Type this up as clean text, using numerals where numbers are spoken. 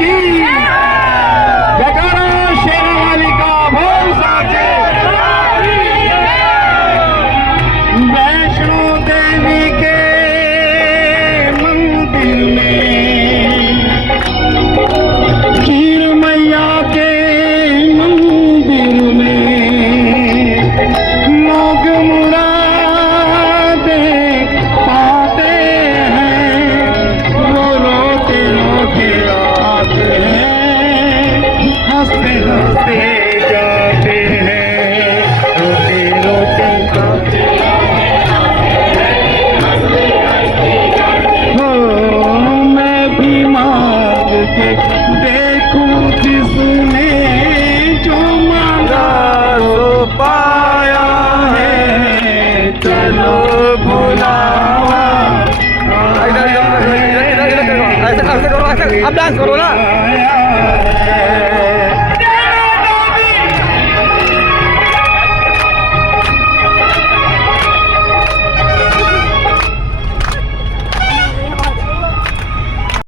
की जयकारा शेरावाली का बोल साचे वैष्णो देवी के मंदिर में खीर मैया के मंदिर में लोग मुरादे पाते हैं रो रोते रोते आते हैं हंसते हंसते जाते हैं रोते रोते हो मैं भी मांग के देखूं जिसने जो मांगा वो पाया है चलो बुलावा ऐसे करो, अब डांस करो ना। आया है।